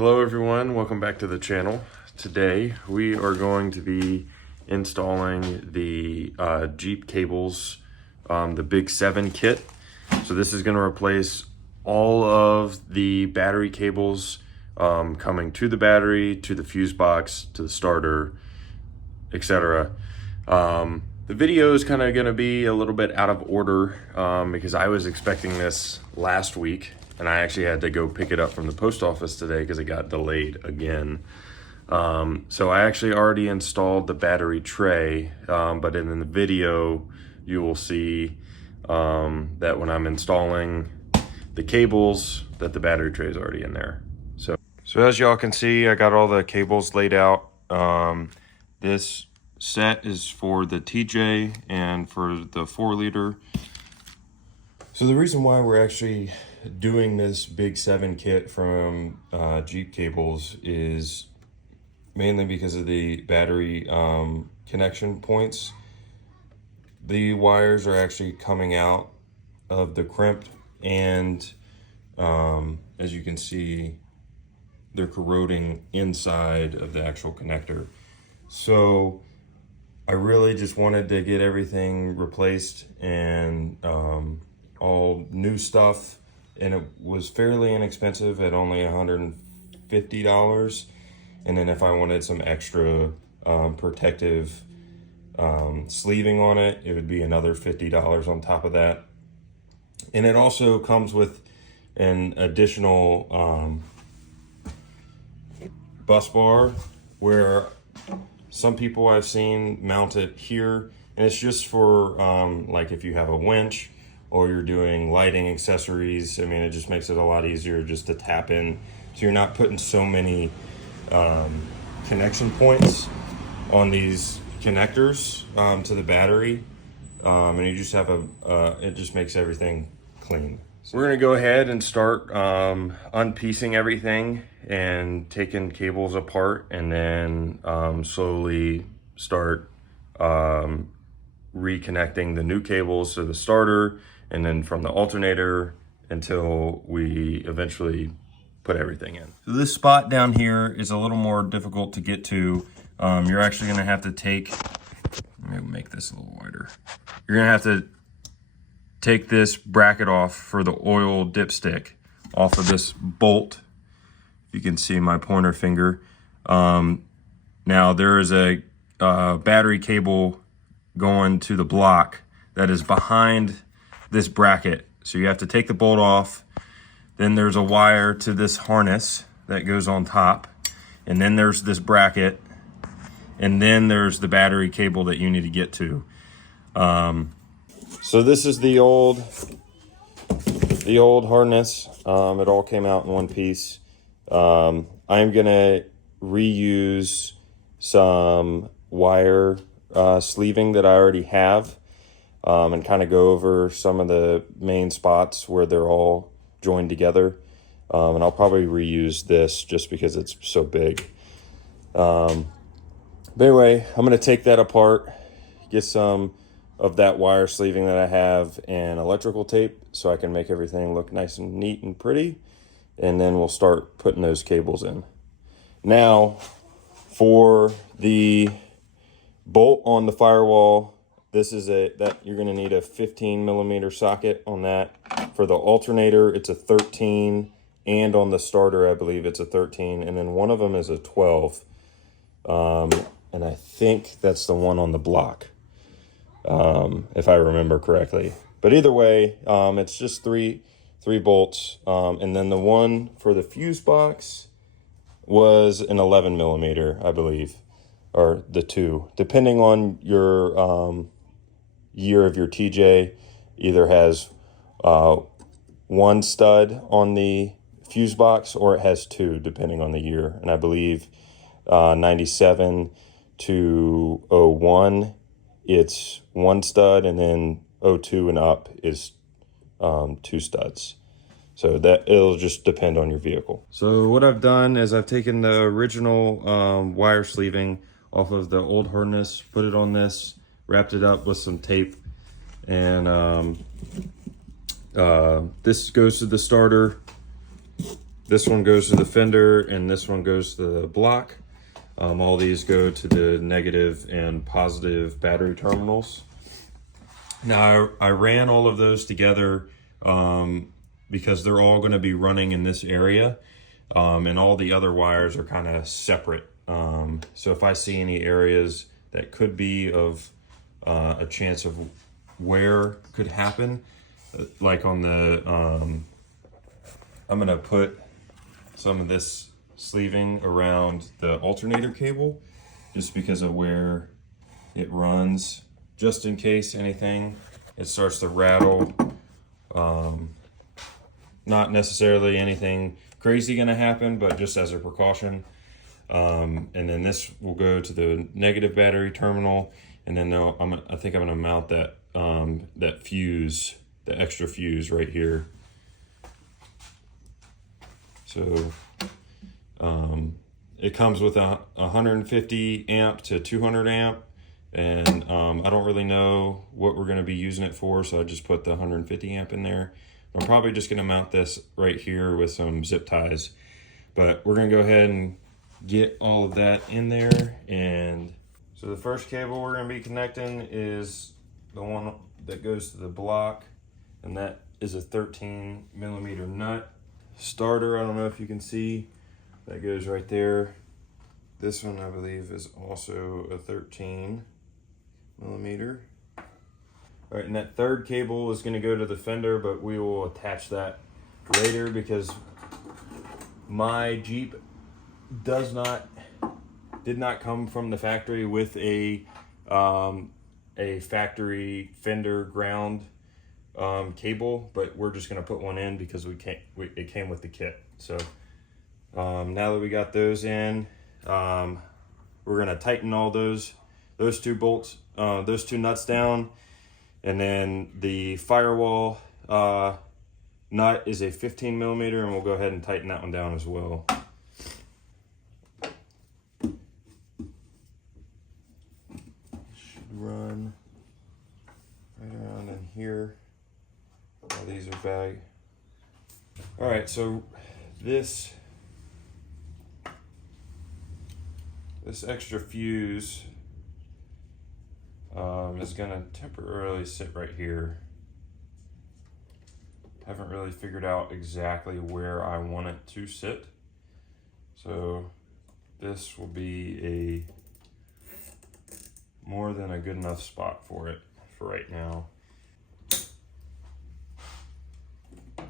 Hello everyone, welcome back to the channel. Today we are going to be installing the Jeep cables, the Big 7 kit. So this is going to replace all of the battery cables coming to the battery, to the fuse box, to the starter, etc. The video is kind of going to be a little bit out of order because I was expecting this last week. And I actually had to go pick it up from the post office today because it got delayed again. So I actually already installed the battery tray, but in the video, you will see that when I'm installing the cables, that the battery tray is already in there. So as y'all can see, I got all the cables laid out. This set is for the TJ and for the 4-liter. So the reason why we're actually doing this Big 7 kit from Jeep Cables is mainly because of the battery connection points. The wires are actually coming out of the crimp, and as you can see, they're corroding inside of the actual connector. So I really just wanted to get everything replaced and all new stuff, and it was fairly inexpensive at only $150. And then if I wanted some extra protective sleeving on it, it would be another $50 on top of that. And it also comes with an additional bus bar, where some people I've seen mount it here, and it's just for like if you have a winch or you're doing lighting accessories. I mean, it just makes it a lot easier just to tap in, so you're not putting so many connection points on these connectors to the battery, and you just have it just makes everything clean. So we're gonna go ahead and start unpiecing everything and taking cables apart, and then slowly start reconnecting the new cables to the starter, and then from the alternator until we eventually put everything in. So this spot down here is a little more difficult to get to. You're actually gonna have to take, let me make this a little wider. You're gonna have to take this bracket off for the oil dipstick off of this bolt. You can see my pointer finger. Now there is a battery cable going to the block that is behind this bracket. So you have to take the bolt off. Then there's a wire to this harness that goes on top. And then there's this bracket. And then there's the battery cable that you need to get to. So this is the old harness. It all came out in one piece. I'm gonna reuse some wire sleeving that I already have, and kind of go over some of the main spots where they're all joined together. And I'll probably reuse this just because it's so big. But anyway, I'm gonna take that apart, get some of that wire sleeving that I have and electrical tape so I can make everything look nice and neat and pretty. And then we'll start putting those cables in. Now, for the bolt on the firewall, this is that you're gonna need a 15mm socket on that. For the alternator, it's a 13, and on the starter, I believe it's a 13, and then one of them is a 12. And I think that's the one on the block, if I remember correctly. But either way, it's just three bolts. And then the one for the fuse box was an 11mm, I believe, or the two, depending on your year of your TJ. Either has one stud on the fuse box, or it has two, depending on the year. And I believe 97 to 01, it's one stud, and then 02 and up is two studs. So that it'll just depend on your vehicle. So what I've done is I've taken the original wire sleeving off of the old harness, put it on this, wrapped it up with some tape, and this goes to the starter. This one goes to the fender and this one goes to the block. All these go to the negative and positive battery terminals. Now I ran all of those together because they're all going to be running in this area, and all the other wires are kind of separate. So if I see any areas that could be of a chance of wear could happen, like on the, I'm going to put some of this sleeving around the alternator cable just because of where it runs, just in case anything, it starts to rattle. Not necessarily anything crazy gonna happen, but just as a precaution. And then this will go to the negative battery terminal, and then I think I'm gonna mount that that fuse, the extra fuse right here. So it comes with a 150 amp to 200 amp, and I don't really know what we're going to be using it for, so I just put the 150 amp in there. I'm probably just going to mount this right here with some zip ties, but we're going to go ahead and get all of that in there. And so the first cable we're going to be connecting is the one that goes to the block, and that is a 13mm nut starter. I don't know if you can see, that goes right there. This one, I believe, is also a 13mm. All right, and that third cable is going to go to the fender, but we will attach that later because my Jeep did not come from the factory with a factory fender ground cable, but we're just going to put one in because it came with the kit. So now that we got those in, we're going to tighten all those two bolts, those two nuts down, and then the firewall nut is a 15mm, and we'll go ahead and tighten that one down as well. Should run right around in here. All these are bag. All right, so this extra fuse is gonna temporarily sit right here. Haven't really figured out exactly where I want it to sit. So this will be more than a good enough spot for it for right now.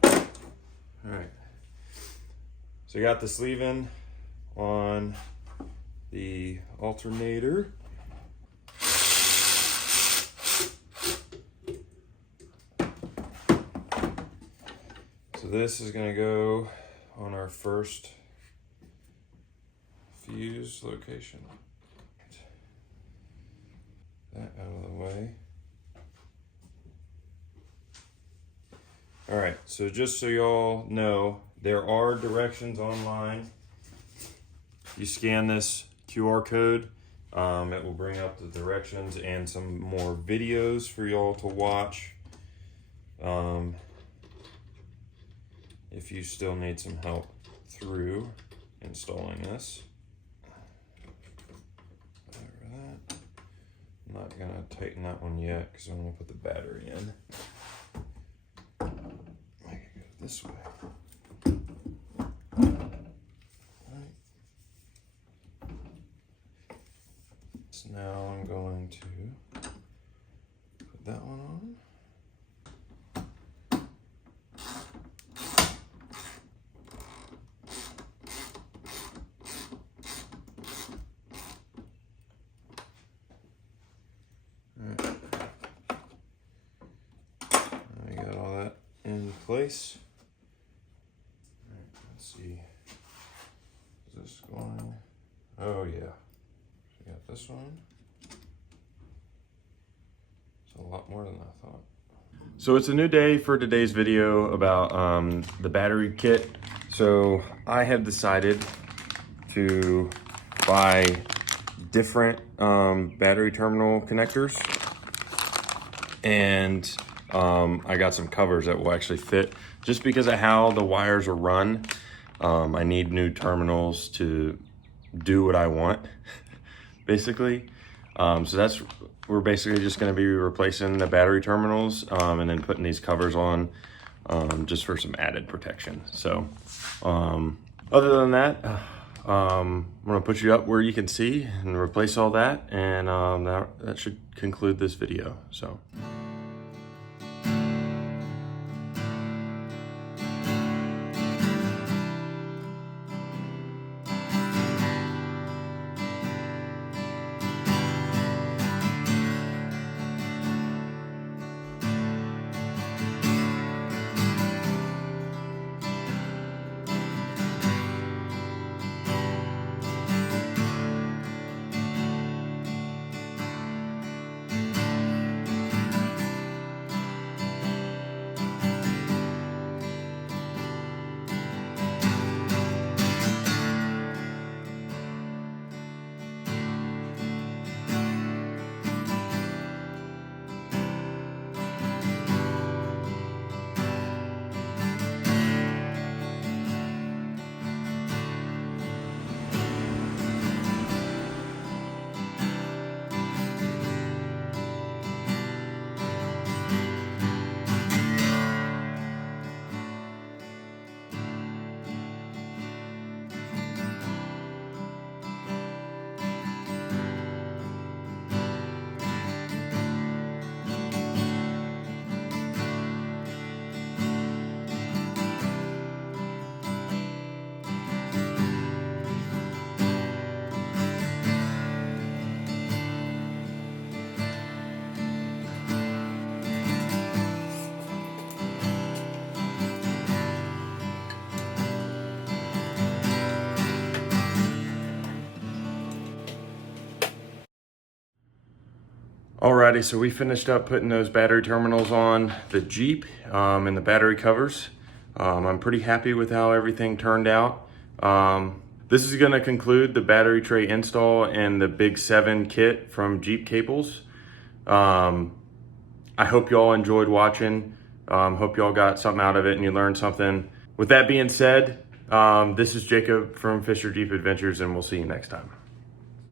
All right, so I got the sleeve-in on the alternator. So this is going to go on our first fuse location. That out of the way. All right, so just so y'all know, there are directions online. You scan this QR code, it will bring up the directions and some more videos for y'all to watch if you still need some help through installing this. I'm not gonna tighten that one yet because I'm gonna put the battery in. I can go this way. Now I'm going to put that one on. All right. I got all that in place. All right, let's see. Is this going? Oh yeah. Got this one. It's a lot more than I thought. So it's a new day for today's video about the battery kit. So I have decided to buy different battery terminal connectors, and I got some covers that will actually fit just because of how the wires are run. I need new terminals to do what I want, basically. So we're basically just going to be replacing the battery terminals and then putting these covers on just for some added protection. So other than that, I'm going to put you up where you can see and replace all that, and that should conclude this video. So. Alrighty, so we finished up putting those battery terminals on the Jeep and the battery covers. I'm pretty happy with how everything turned out. This is going to conclude the battery tray install and the Big 7 kit from Jeep Cables. I hope y'all enjoyed watching. Hope y'all got something out of it and you learned something. With that being said, this is Jacob from Fisher Jeep Adventures, and we'll see you next time.